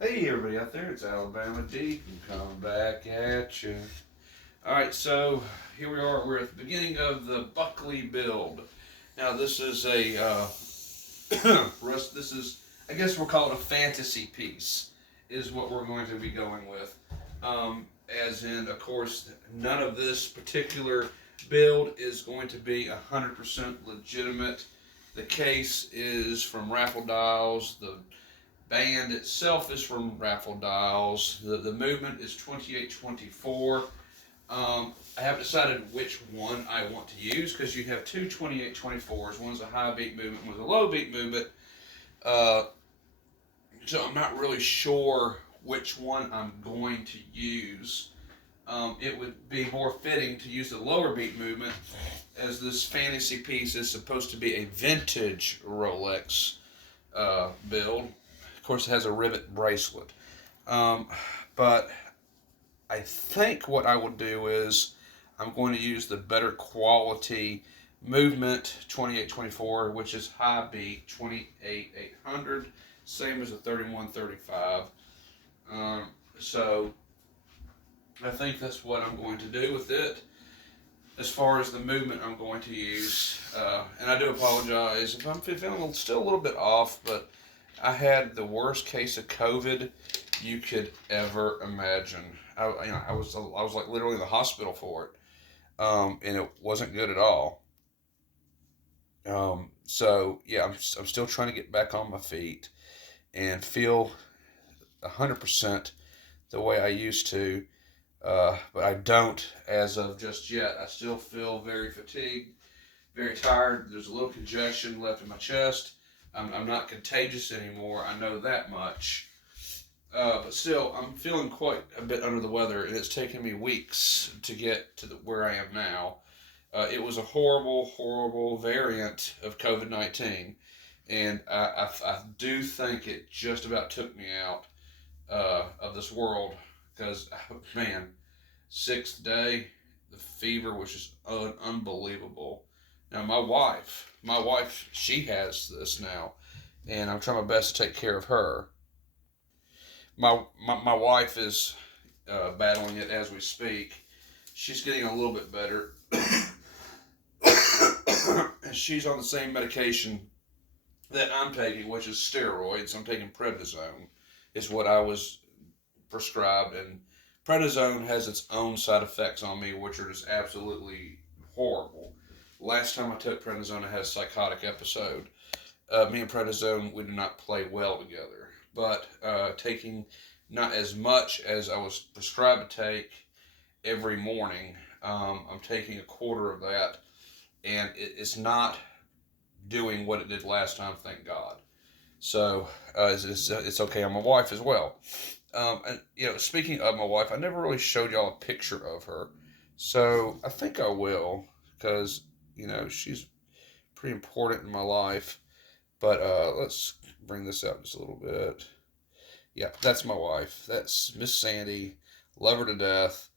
Hey everybody out there, it's Alabama Deacon coming back at you. Alright, so here we are, we're at the beginning of the Buckley build. Now this is Russ, this is, I guess we'll call it a fantasy piece, is what we're going to be going with. As in, of course, none of this particular build is going to be 100% legitimate. The case is from Raffle Dials, the band itself is from Raffle Dials. The movement is 2824. I haven't decided which one I want to use because you have two 2824s. One's a high beat movement, one's a low beat movement. Uh, so I'm not really sure which one I'm going to use. It would be more fitting to use the lower beat movement, as this fantasy piece is supposed to be a vintage Rolex build. Of course, it has a rivet bracelet. Um, but I think what I will do is I'm going to use the better quality movement 2824, which is high beat 28800, same as a 3135. So I think that's what I'm going to do with it. As far as the movement I'm going to use, and I do apologize if I'm feeling still a little bit off, but I had the worst case of COVID you could ever imagine. I was like literally in the hospital for it, and it wasn't good at all. So yeah, I'm still trying to get back on my feet and feel 100% the way I used to, but I don't as of just yet. I still feel very fatigued, very tired. There's a little congestion left in my chest. I'm not contagious anymore. I know that much. But still, I'm feeling quite a bit under the weather, and it's taken me weeks to get to where I am now. It was a horrible, horrible variant of COVID 19, and I do think it just about took me out of this world because, man, sixth day, the fever was just unbelievable. Now, my wife, she has this now, and I'm trying my best to take care of her. My wife is battling it as we speak. She's getting a little bit better. And she's on the same medication that I'm taking, which is steroids. I'm taking prednisone, is what I was prescribed, and prednisone has its own side effects on me, which are just absolutely horrible. Last time I took prednisone, I had a psychotic episode. Me and prednisone, we do not play well together. But taking not as much as I was prescribed to take every morning, I'm taking a quarter of that, and it's not doing what it did last time, thank God. So it's okay on my wife as well. And speaking of my wife, I never really showed y'all a picture of her, so I think I will because she's pretty important in my life. But let's bring this up just a little bit. Yeah, that's my wife. That's Miss Sandy. Love her to death.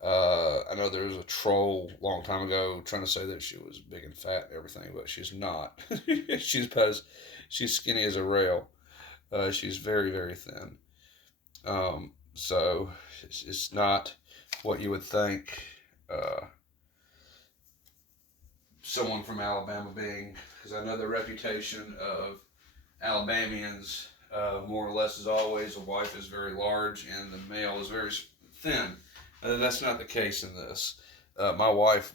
I know there was a troll a long time ago trying to say that she was big and fat and everything, but she's not. She's skinny as a rail. She's very, very thin. So it's not what you would think someone from Alabama being, because I know the reputation of Alabamians, more or less, as always, the wife is very large and the male is very thin. That's not the case in this. My wife,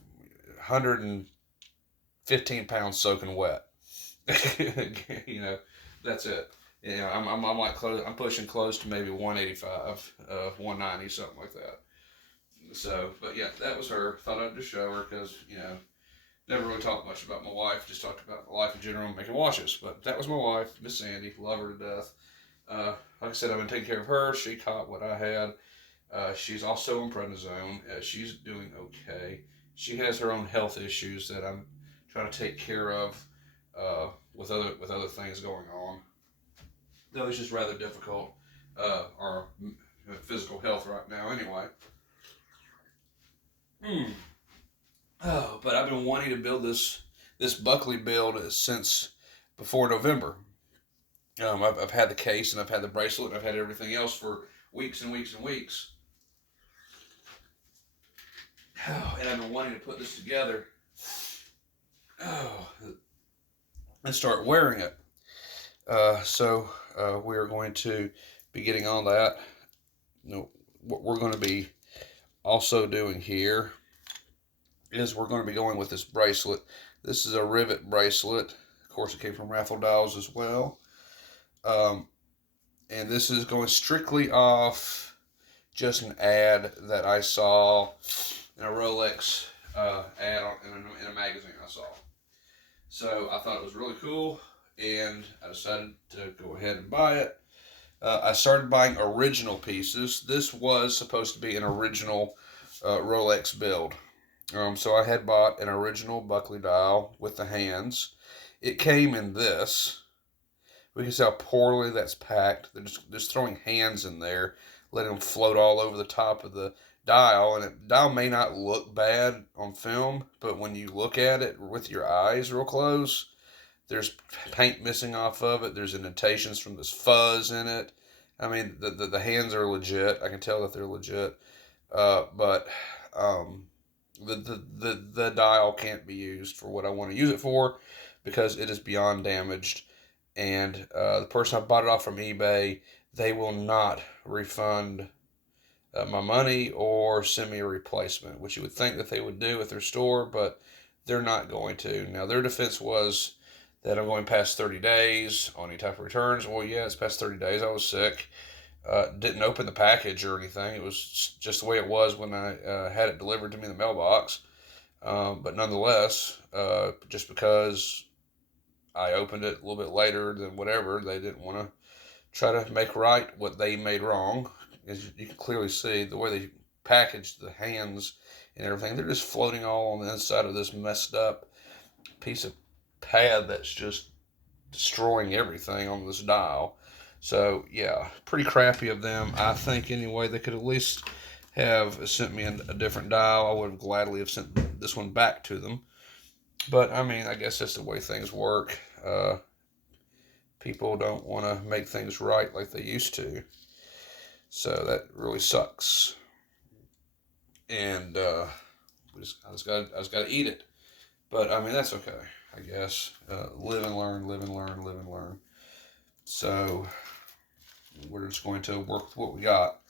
115 pounds soaking wet. That's it. I'm like close. I'm pushing close to maybe 185, 190, something like that. So, but yeah, that was her. Thought I'd just show her because never really talked much about my wife. Just talked about my life in general, making washes. But that was my wife, Miss Sandy. Love her to death. Like I said, I've been taking care of her. She caught what I had. She's also on prednisone. She's doing okay. She has her own health issues that I'm trying to take care of with other things going on. Though it's just rather difficult. Our physical health right now, anyway. Hmm. Oh, but I've been wanting to build this Buckley build since before November. I've had the case and I've had the bracelet and I've had everything else for weeks and weeks and weeks. Oh, and I've been wanting to put this together. Oh, and start wearing it. So we are going to be getting on that. You know, what we're going to be also doing here is we're going to be going with this bracelet. This is a rivet bracelet. Of course, it came from Raffle Dolls as well. Um, and this is going strictly off just an ad that I saw in a Rolex ad in a magazine I saw. So I thought it was really cool, and I decided to go ahead and buy it. I started buying original pieces. This was supposed to be an original Rolex build. So I had bought an original Buckley dial with the hands. It came in this. We can see how poorly that's packed. They're just throwing hands in there, letting them float all over the top of the dial. And the dial may not look bad on film, but when you look at it with your eyes real close, there's paint missing off of it. There's indentations from this fuzz in it. I mean, the hands are legit. I can tell that they're legit. But the dial can't be used for what I want to use it for because it is beyond damaged. And the person I bought it off from eBay, they will not refund my money or send me a replacement, which you would think that they would do at their store, but they're not going to. Now, their defense was that I'm going past 30 days on any type of returns. Well, yeah, it's past 30 days. I was sick. Didn't open the package or anything. It was just the way it was when I had it delivered to me in the mailbox. But nonetheless, just because I opened it a little bit later than whatever, they didn't want to try to make right what they made wrong. As you can clearly see, the way they packaged the hands and everything, they're just floating all on the inside of this messed up piece of pad that's just destroying everything on this dial. So, yeah, pretty crappy of them. I think, anyway, they could at least have sent me a different dial. I would have gladly have sent this one back to them. But, I mean, I guess that's the way things work. People don't want to make things right like they used to. So that really sucks. And I just got to eat it. But, I mean, that's okay, I guess. Live and learn, live and learn, live and learn. So we're just going to work with what we got.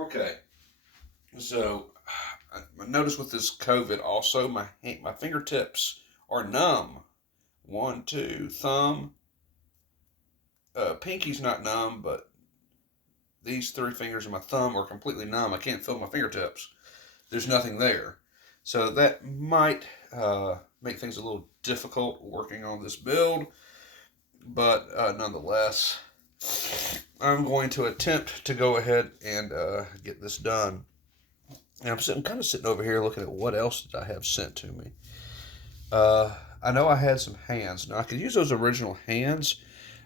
Okay. So I noticed with this COVID also, my fingertips are numb. 1, 2, thumb. Pinky's not numb, but these 3 fingers and my thumb are completely numb. I can't feel my fingertips. There's nothing there. So that might make things a little difficult working on this build. But nonetheless, I'm going to attempt to go ahead and get this done. And I'm kind of sitting over here looking at what else did I have sent to me. I know I had some hands. Now, I could use those original hands.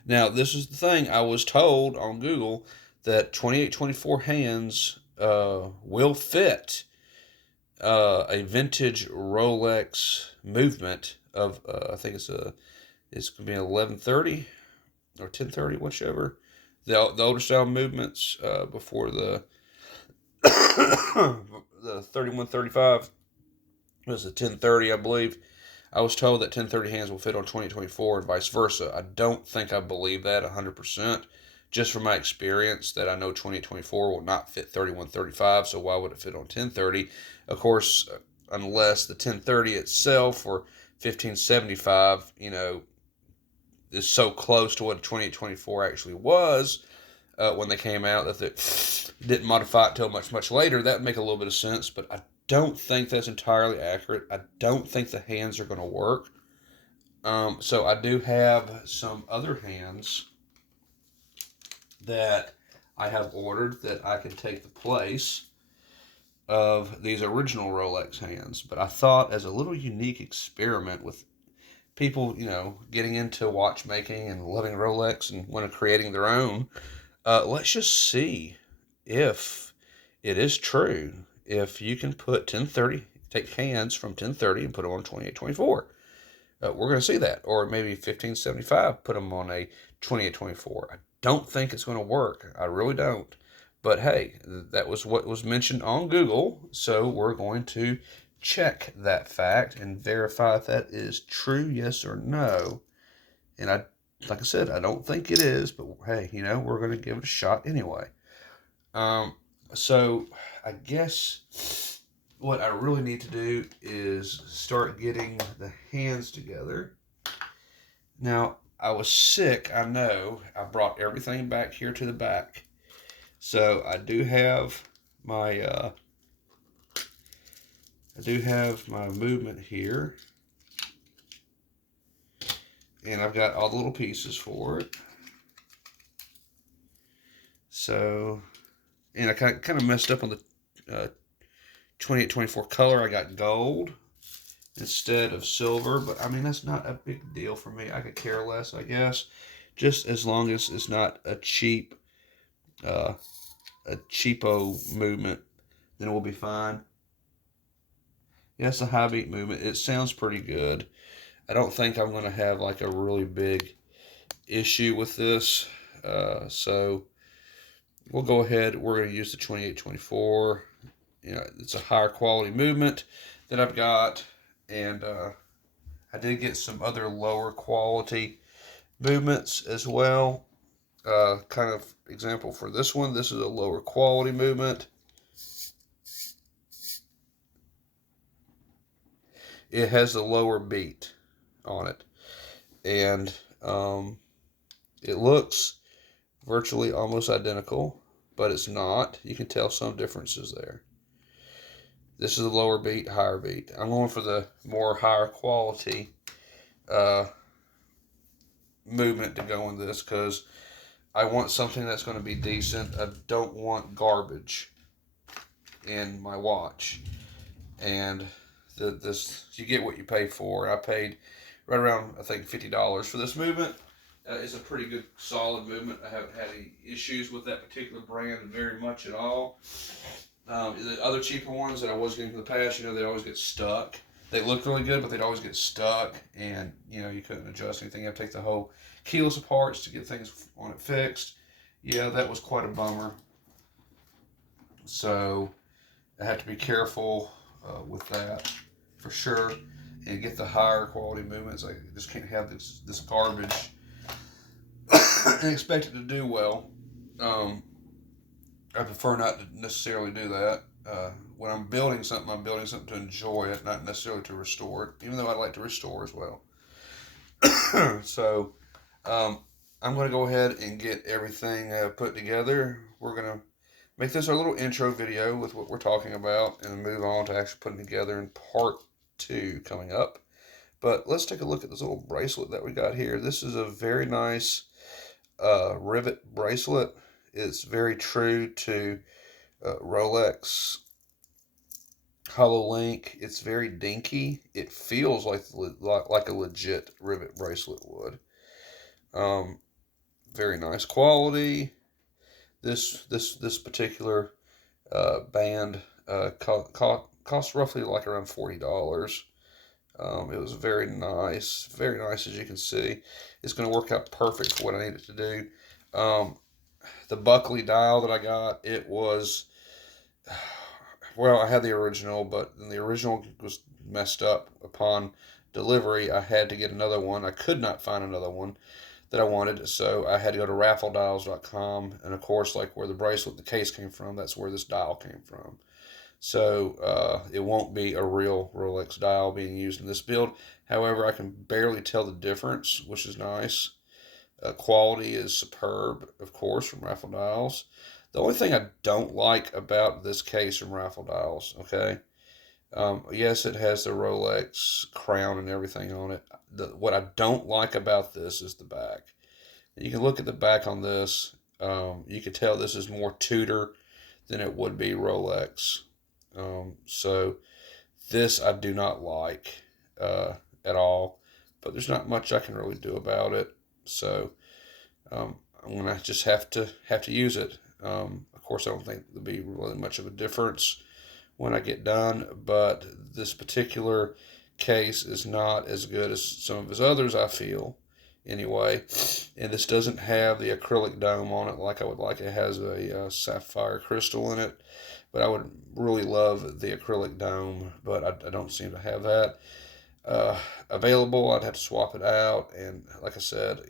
Now, this is the thing. I was told on Google that 28-24 hands will fit a vintage Rolex movement of, I think it's going to be an 1130 or 1030, whichever. The older style movements before the the 3135 was a 1030, I believe. I was told that 1030 hands will fit on 2024 and vice versa. I don't think I believe that 100%. Just from my experience, that I know 2024 will not fit 3135, so why would it fit on 1030? Of course, unless the 1030 itself or 1575, is so close to what 2024 actually was when they came out that they didn't modify it till much later. That would make a little bit of sense, but I don't think that's entirely accurate. I don't think the hands are going to work. So I do have some other hands that I have ordered that I can take the place of these original Rolex hands. But I thought, as a little unique experiment with people, getting into watchmaking and loving Rolex and want to creating their own, let's just see if it is true. If you can put 1030, take hands from 1030 and put them on 28-24. we're going to see that. Or maybe 1575, put them on a 2824. I don't think it's going to work. I really don't. But hey, that was what was mentioned on Google, so we're going to check that fact and verify if that is true, yes or no. And like I said, I don't think it is, but hey, we're going to give it a shot anyway. So I guess what I really need to do is start getting the hands together. Now, I was sick, I know. I brought everything back here to the back. So I do have my movement here. And I've got all the little pieces for it. So, and I kind of messed up on the 2824 color. I got gold instead of silver, but I mean, that's not a big deal for me. I could care less, I guess, just as long as it's not a cheapo movement, then we'll be fine. Yeah, it's a high beat movement. It sounds pretty good. I don't think I'm going to have like a really big issue with this. So we'll go ahead. We're going to use the 2824. It's a higher quality movement that I've got. And I did get some other lower quality movements as well. Kind of example for this one. This is a lower quality movement. It has a lower beat on it. And it looks virtually almost identical, but it's not. You can tell some differences there. This is a lower beat, higher beat. I'm going for the more higher quality movement to go in this because I want something that's going to be decent. I don't want garbage in my watch. And this, you get what you pay for. I paid right around, I think, $50 for this movement. It's a pretty good, solid movement. I haven't had any issues with that particular brand very much at all. The other cheaper ones that I was getting from the past, they always get stuck. They look really good, but they'd always get stuck, and you couldn't adjust anything. You have to take the whole keyless apart to get things on it fixed. Yeah, that was quite a bummer. So I have to be careful with that for sure, and get the higher quality movements. I just can't have this garbage and expect it to do well. I prefer not to necessarily do that. When I'm building something to enjoy it, not necessarily to restore it, even though I like to restore as well. So, I'm going to go ahead and get everything put together. We're going to make this our little intro video with what we're talking about and move on to actually putting together in part 2 coming up. But let's take a look at this little bracelet that we got here. This is a very nice rivet bracelet. It's very true to Rolex Hollow Link. It's very dinky. It feels like a legit rivet bracelet would. Very nice quality. This particular band cost roughly like around $40. It was very nice as you can see. It's going to work out perfect for what I need it to do. The Buckley dial that I got, it was, well, I had the original, but the original was messed up upon delivery. I had to get another one. I could not find another one that I wanted, so I had to go to raffledials.com, and of course, like where the bracelet, the case came from, that's where this dial came from. So it won't be a real Rolex dial being used in this build. However, I can barely tell the difference, which is nice. Quality is superb, of course, from Raffle Dials. The only thing I don't like about this case from Raffle Dials, okay, yes, it has the Rolex crown and everything on it. What I don't like about this is the back. You can look at the back on this. You can tell this is more Tudor than it would be Rolex. So this I do not like at all, but there's not much I can really do about it. So I'm gonna just have to use it. Of course, I don't think there'll be really much of a difference when I get done, but this particular case is not as good as some of his others, I feel, anyway. And this doesn't have the acrylic dome on it like I would like. It has a sapphire crystal in it, but I would really love the acrylic dome, but I don't seem to have that available. I'd have to swap it out, and like I said,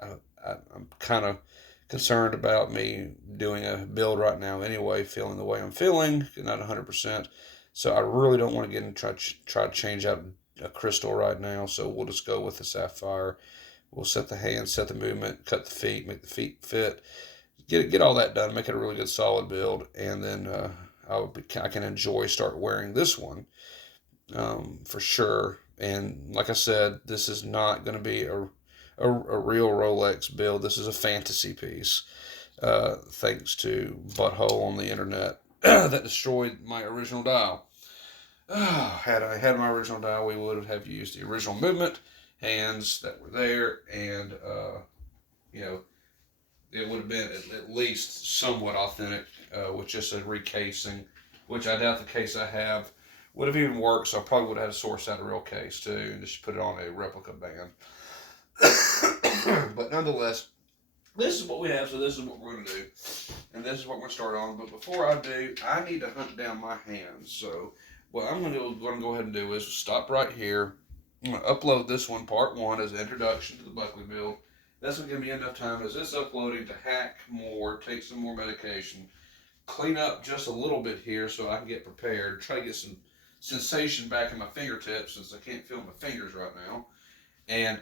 I'm kind of concerned about me doing a build right now anyway, feeling the way I'm feeling, not 100%. So I really don't want to get and try to change out a crystal right now. So we'll just go with the sapphire. We'll set the hands, set the movement, cut the feet, make the feet fit, get all that done, make it a really good solid build, and then I can enjoy start wearing this one for sure. And like I said, this is not going to be a real Rolex build. This is a fantasy piece, thanks to Butthole on the internet that destroyed my original dial. Had I had my original dial, we would have used the original movement hands that were there, and it would have been at least somewhat authentic with just a recasing, which I doubt the case I have would have even worked. So I probably would have had to source out a real case too and just put it on a replica band. But nonetheless, this is what we have, so this is what we're going to do. And this is what we're going to start on. But before I do, I need to hunt down my hands. So what I'm going to go ahead and do is stop right here. I'm going to upload this one, part one, as an introduction to the Buckley build. That's going to give me enough time as it's uploading to hack more, take some more medication, clean up just a little bit here so I can get prepared, try to get some sensation back in my fingertips since I can't feel my fingers right now, and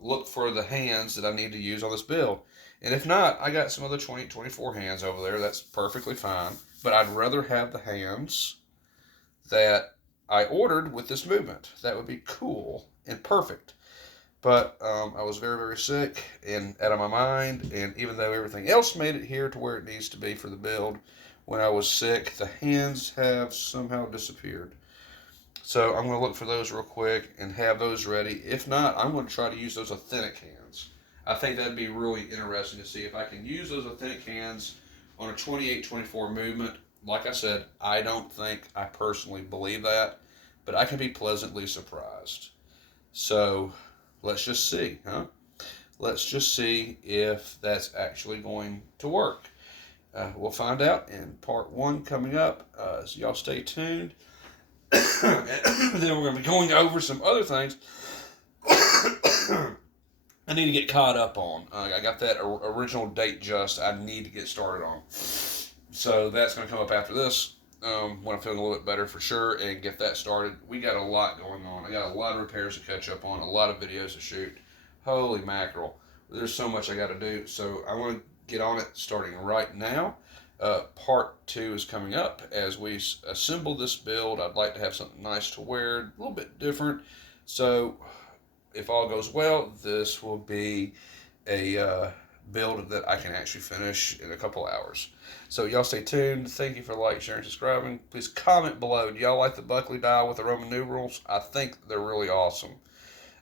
look for the hands that I need to use on this build. And if not, I got some other 24 hands over there. That's perfectly fine. But I'd rather have the hands that I ordered with this movement. That would be cool and perfect. But I was very, very sick and out of my mind. And even though everything else made it here to where it needs to be for the build, when I was sick, the hands have somehow disappeared. So I'm going to look for those real quick and have those ready. If not, I'm going to try to use those authentic hands. I think that'd be really interesting to see if I can use those authentic hands on a 28-24 movement. Like I said, I don't think I personally believe that, but I can be pleasantly surprised. So let's just see, huh? Let's just see if that's actually going to work. We'll find out in part one coming up. So y'all stay tuned. And then we're going to be going over some other things I need to get caught up on. I got that original date just I need to get started on. So that's going to come up after this when I'm feeling a little bit better for sure and get that started. We got a lot going on. I got a lot of repairs to catch up on, a lot of videos to shoot. Holy mackerel. There's so much I got to do. So I want to get on it starting right now. Part two is coming up as we assemble this build. I'd like to have something nice to wear, a little bit different. So if all goes well, this will be a build that I can actually finish in a couple hours. So y'all stay tuned. Thank you for liking, sharing, subscribing. Please comment below. Do y'all like the Buckley dial with the Roman numerals? I think they're really awesome.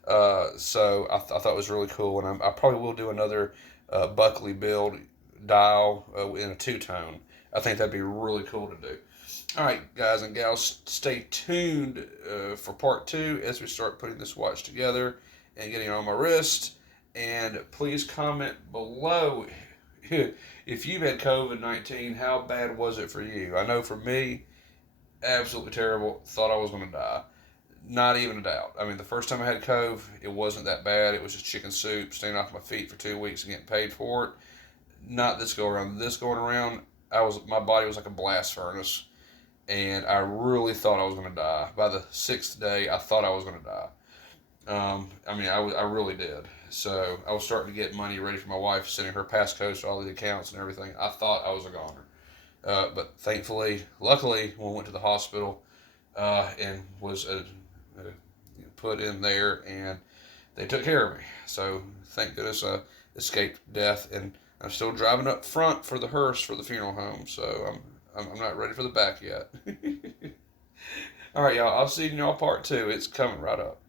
So I thought it was really cool, and I probably will do another Buckley build dial in a two-tone. I think that'd be really cool to do. All right, guys and gals, stay tuned for part two as we start putting this watch together and getting it on my wrist. And please comment below if you've had COVID-19, how bad was it for you? I know for me, absolutely terrible. Thought I was going to die. Not even a doubt. I mean, the first time I had COVID, it wasn't that bad. It was just chicken soup, staying off my feet for 2 weeks and getting paid for it. Not this go around. This going around, my body was like a blast furnace, and I really thought I was going to die. By the 6th day, I thought I was going to die. I really did. So I was starting to get money ready for my wife, sending her passcodes to all the accounts and everything. I thought I was a goner. But thankfully, luckily, when we went to the hospital and was put in there, and they took care of me. So thank goodness I escaped death, and I'm still driving up front for the hearse for the funeral home. So I'm not ready for the back yet. All right, y'all. I'll see you in y'all part two. It's coming right up.